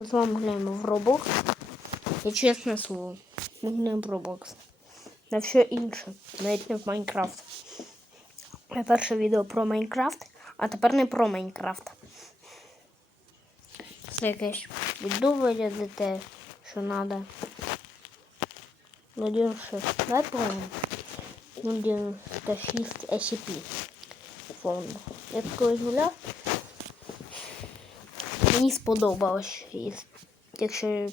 З вами граємо в Roblox. І чесне слово, ми граємо в Roblox. На все інше, навіть не в Майнкрафт. Перше відео про Майнкрафт, а тепер не про Майнкрафт. Це якесь відео виглядите, що треба. 096, дай помню. 096 SCP. Фонд. Я колись гуляв. Мені сподобалось. Якщо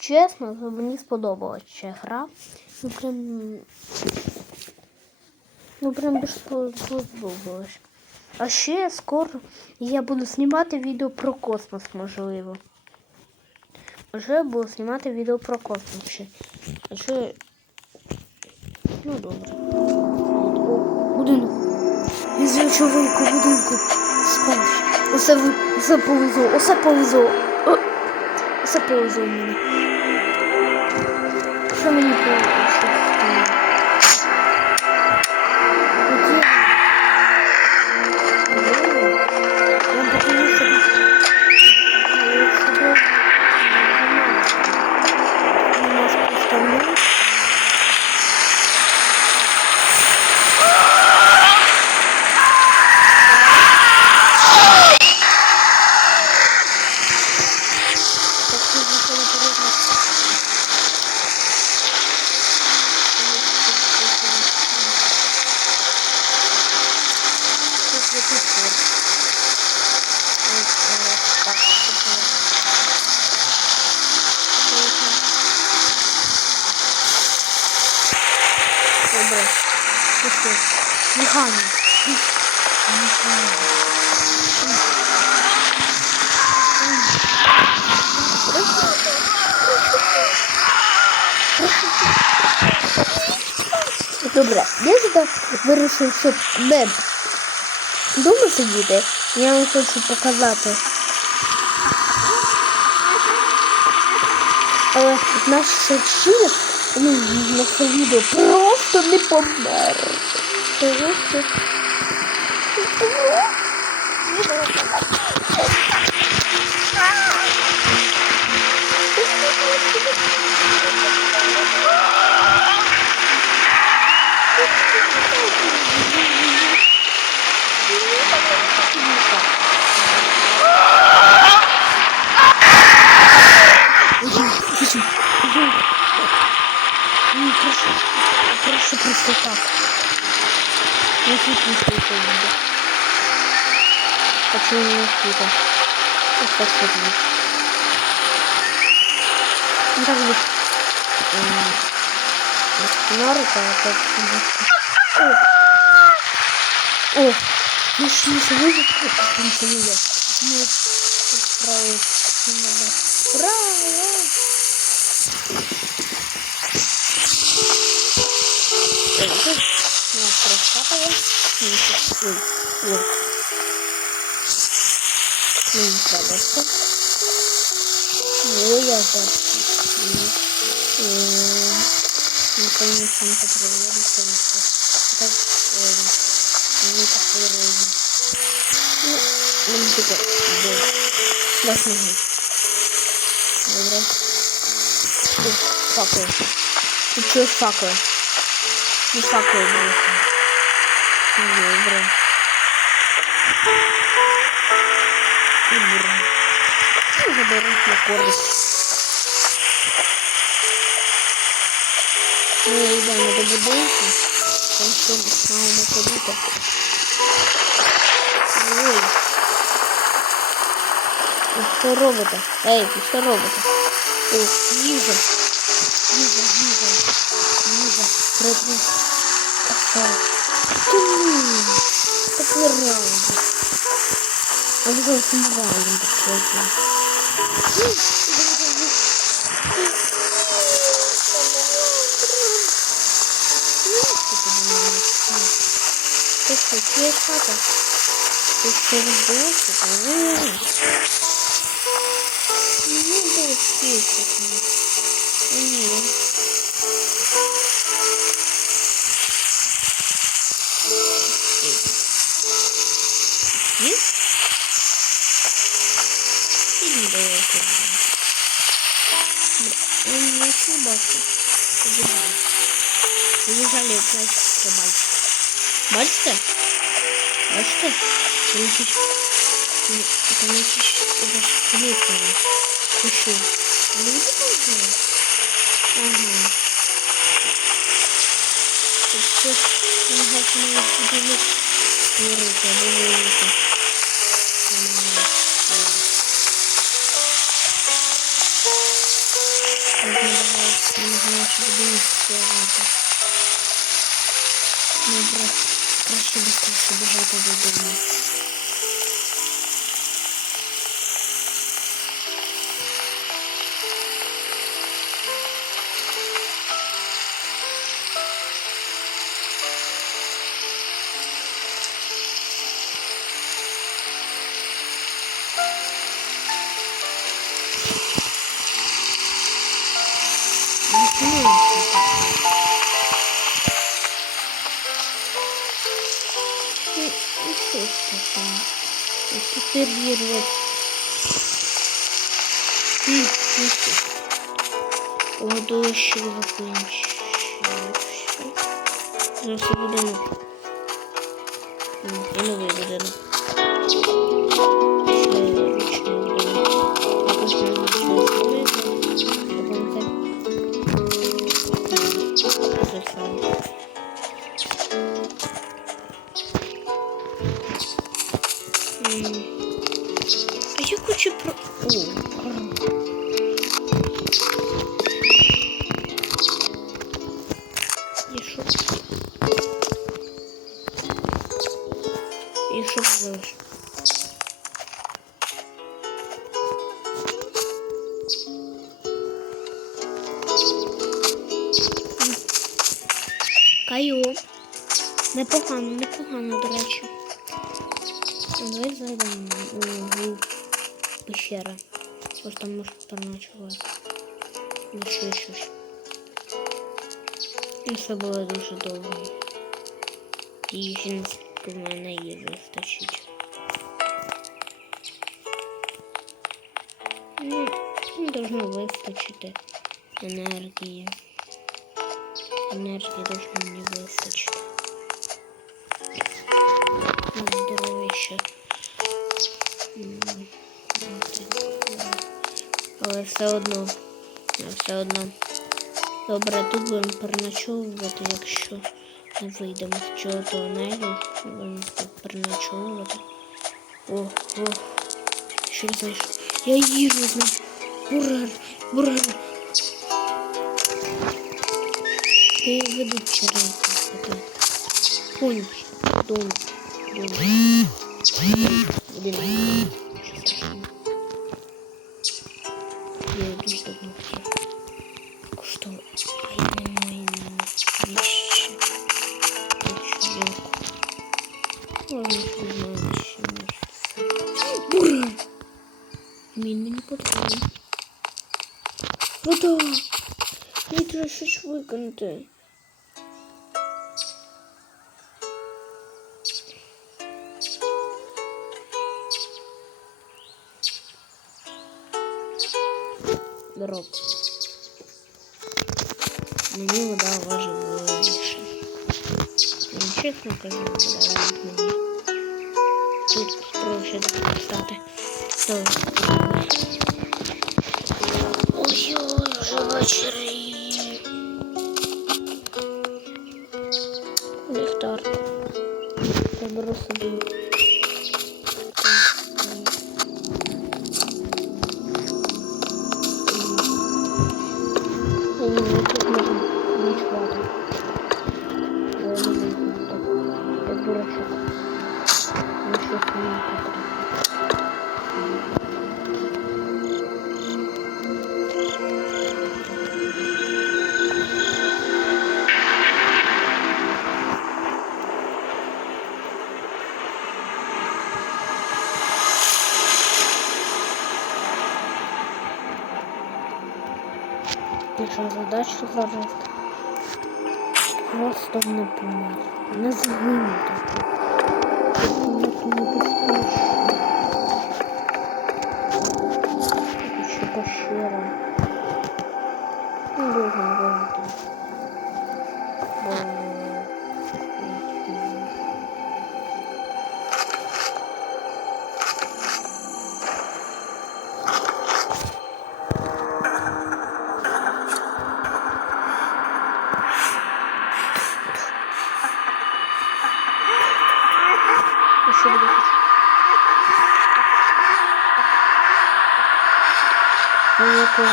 чесно, то мені сподобалась ця гра. Ну прям. Ну прям сподобалось. А ще скоро я буду знімати відео про космос, можливо. Вже буду знімати відео про космос ще. А ще... Ну добре. Будинок. Зайшов велику будинку. Спалось. Усе, усе повезло, усе повезло. О, Усе повезло мені. Що мені Добре, я сюди вирішив, щоб не вдома сидіти. Я вам хочу показати. Але наш шершир, ну, на відео просто не помер. Просто. Прошу просто так. Не слишком слышно будет. Почему не успею? Вот так вот будет. Ну так вот. Нарика, а так О! О! Ну что, не совидит? Не совидит. Ну, справить. Просапає. Ой, ой. Ну, не треба так. Ой, я так. Ну, конечно, не потрібно. Я не знаю, що. Так, не так виразно. Ну, мені просто. Добре. Добре. Ну, заберуть на користь. Ми йдемо до будинку. Там що маємо ходити. Ой. Ви що робите? Ей, ви що робите? О, їжа. Їжа, їжа. Їжа. Придні. Ага. Так нереально. А ви зовсім реально так Ти що, чуєш? Ну. Он не собака. Побежали. Побежали пластиковый мальчик. Бачите? Бачите? Він тут... він- Там якісь уже кліпали. Ти що? Люди там живуть? Ага. Тут щось негативно буде створити, або виявити. Нормально. Створити. Ну, краще быстрее бежать додому. Будинок. Ще ручний будинок. Якось можна все це. Це саме. Хочу про... О, Ось там може переночувати. Не чую щось. І все було дуже довго. І жінки в мене її вистачить. Ну, не должно вистачити енергії. Енергії должно мені вистачити. На здоров'я. М, от так. Але все одно. Все одно. Добре, тут будемо переночовувати, якщо не вийдемо з цього тунелю. Будемо тут переночовувати. О, о. Що я знайшов? Я їжу знайшов. Бургер, бургер. Ти черейка. Таке. Понял. Дом. Дом. Блин. щось виконати. Дроб. Мені вода важливіше. Ну, чесно кажу, вода важить мені. Тут проще достати. То. Ой-ой, вже вечері. Задача зараз просто не помер. Не згинути.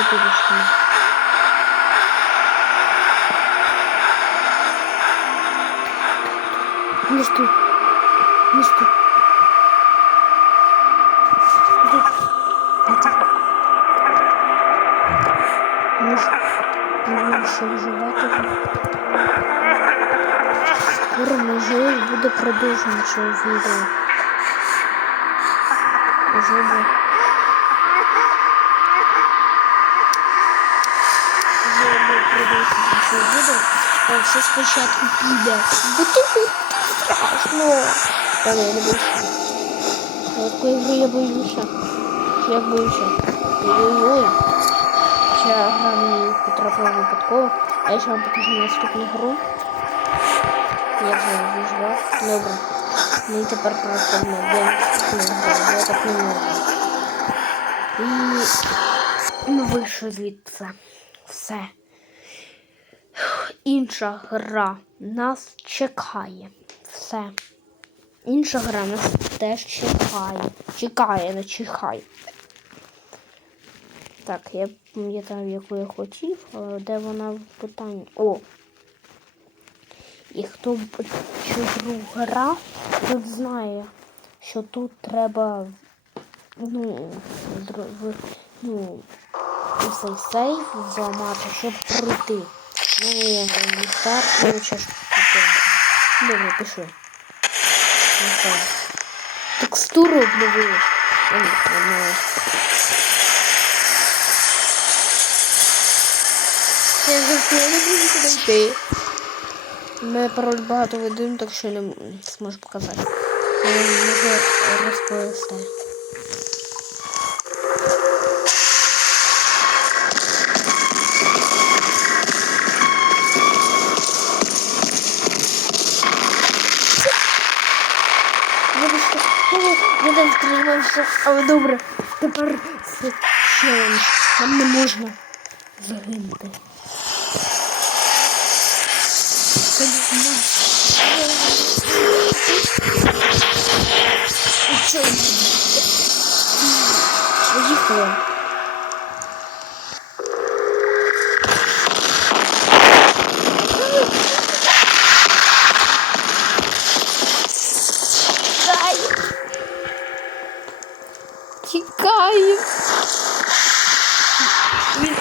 Буду Не стой. Не стой. Може ще вживати. Скоро, можливо, буде продовження цього відео. Можливо. Можливо, цього відео. Все спочатку піде. Бо страшно. Та я не боюся. Такої гри я боюся. Я боюся. Ой-ой-ой. Ця гра мені потрапила випадково. А я ще вам покажу наступну гру. Я вже виживав. Добре. Мені тепер переходимо до наступної гри. Я так не можу. І ми вийшли звідси. Все. Інша гра нас чекає. Все. Інша гра нас теж чекає. Чекає, не чекає. Так, я пам'ятаю, яку я хотів, але де вона в питанні. О! І хто б цю гру грав, тут знає, що тут треба ну, ну, цей сейф зламати, щоб пройти. Ну, я не старт, ну, зараз Добре, пішли. Ну. Текстуру обновилась. О, ні, обновилась. Я завжди не буду сюди йти. У мене пароль багато видим, так що не м- зможу показати. Я вам можу розповісти. Втримався, але добре. Тепер це челендж. Там не можна загинути. Це не можна. Тікає. Він...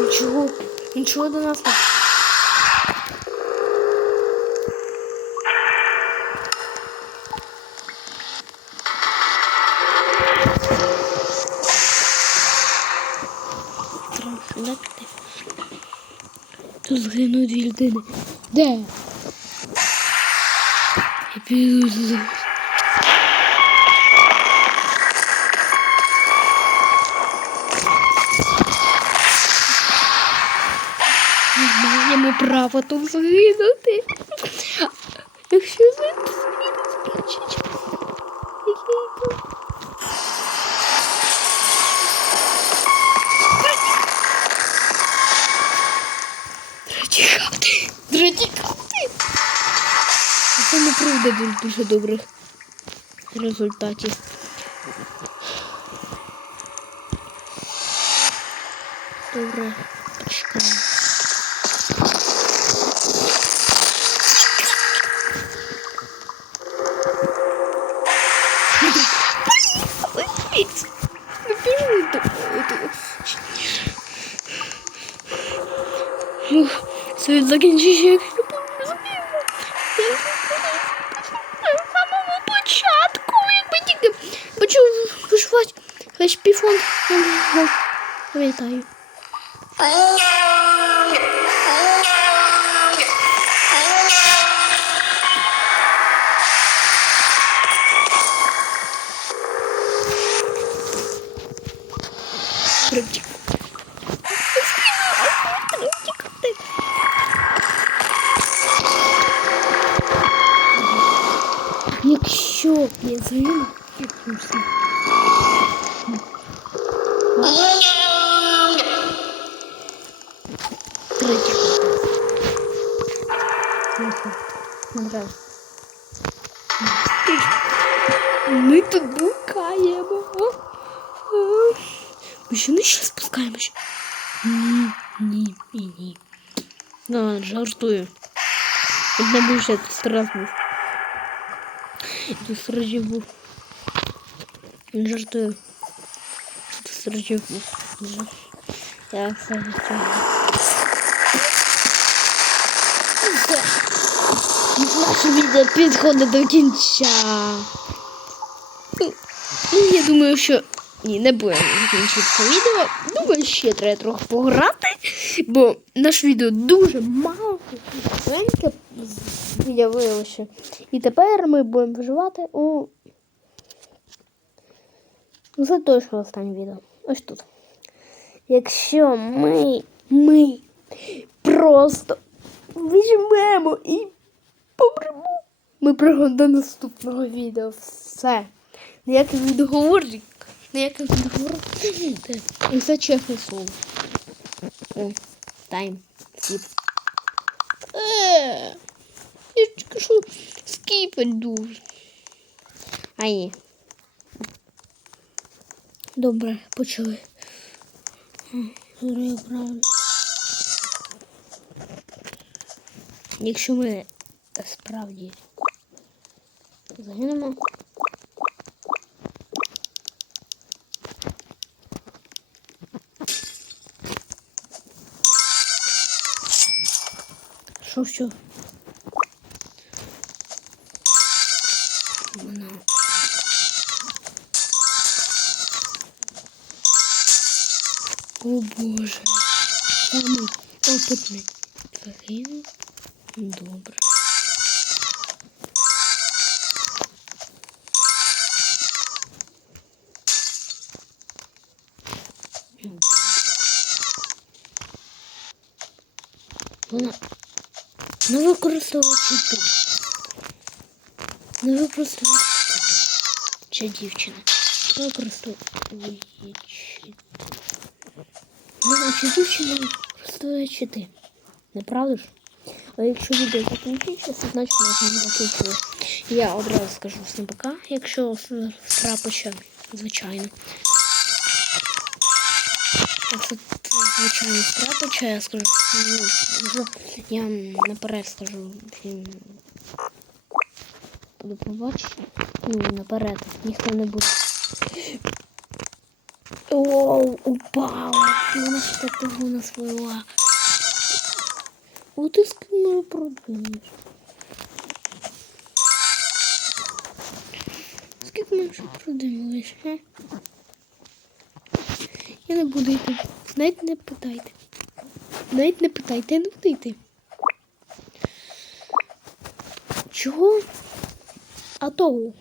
Нічого, нічого до нас не... Тут згинуть дві людини. Де? Ми маємо право тут згинути. Якщо зараз скінчить. Тікати. Тікати. Це не прийде до дуже добрих результатів. Добре, світ закінчився, якщо порозуміємо. В самому початку, якби тільки почув вишивати весь піфон. Вітаю. Якщо я загину, я все. Третій. Не нравится. Ми тут блукаємо. спускаємо. Ми ще нижче спускаємося. Ні, ні і ні. Ну, жартую. Тут не більше тут страх був. Не жартую. Тут стражів був. Я все Наше відео підходить до кінця. Ну, я думаю, що ні, не будемо закінчити це відео. Думаю, ще треба трохи пограти, бо наше відео дуже мало маленьке з'явилося. І тепер ми будемо виживати у. Це точно останнє відео. Ось тут. Якщо ми, ми просто візьмемо і помремо, ми приходимо до наступного відео. Все. Ніяких відговорів. Ніяких відговорів. І це чесне слово. Тайм. Скіп. Я що скіпать дуже. А ні. Добре, почали. Якщо ми справді загинемо. Що, що? Опитний. Загинув. Добре. Вона не використовує чити. Не використовує чити. Чи дівчина? Не використовує чити. Ну, чи дівчина використовує чити. Не правда ж? А якщо відео закінчиться, це значить ми не закінчили. Я одразу скажу всім пока, якщо трапиться, звичайно. Якщо звичайно трапиться, я скажу, ну, я наперед скажу всім. Буду побачити. Ну, наперед, ніхто не буде. Оу, упала. Вона того насвоїла. Вот и с кем продвинемся. Скільки ми вже продвинулись, а? Я не буду йти. Навіть не питайте. Навіть не питайте, я не буду йти. Чого? А того?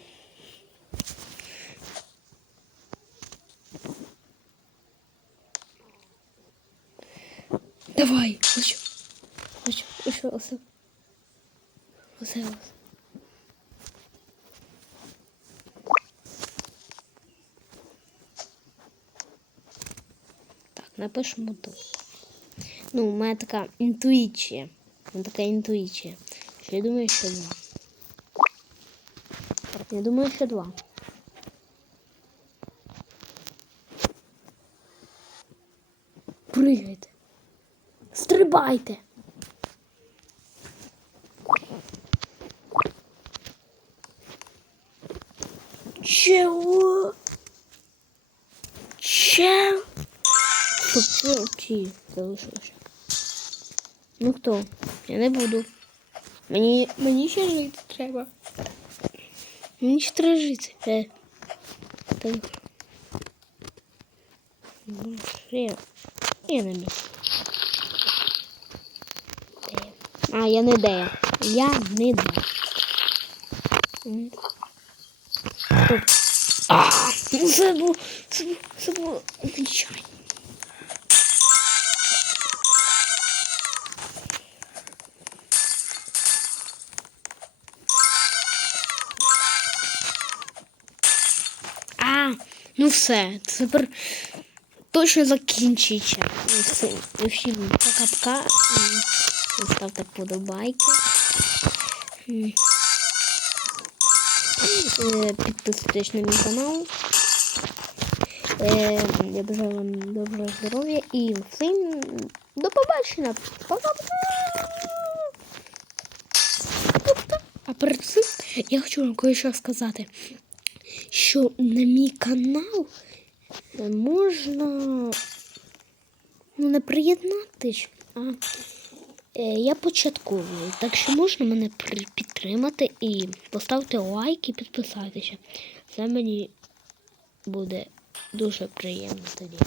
Давай, ось. Ось, ось, ось. Ось, ось. Так, напишемо тут. Ну, у мене така інтуїція. У мене така інтуїція. Що я думаю, що два. Я думаю, що два. Пригайте. Стрибайте. Чего? Че? Чи залишилося? Ну хто? Я не буду. Мені, мені ще жити треба. Мені ще треба жити. Е. Так. Я не міг. Де? А, я не де. Я не де. Ну це було, це, було- звичайно. А, ну все, тепер точно закінчиться. Всім пока-пока. Ставте подобайки. Е, Підписуйтесь на мій канал. Е, я бажаю вам доброго здоров'я і всім до побачення. А перед цим я хочу вам кое-що сказати, що на мій канал можна ну, не приєднатись, а я початковий. Так що можна мене підтримати і поставити лайк і підписатися. Це мені буде дуже приємно тоді.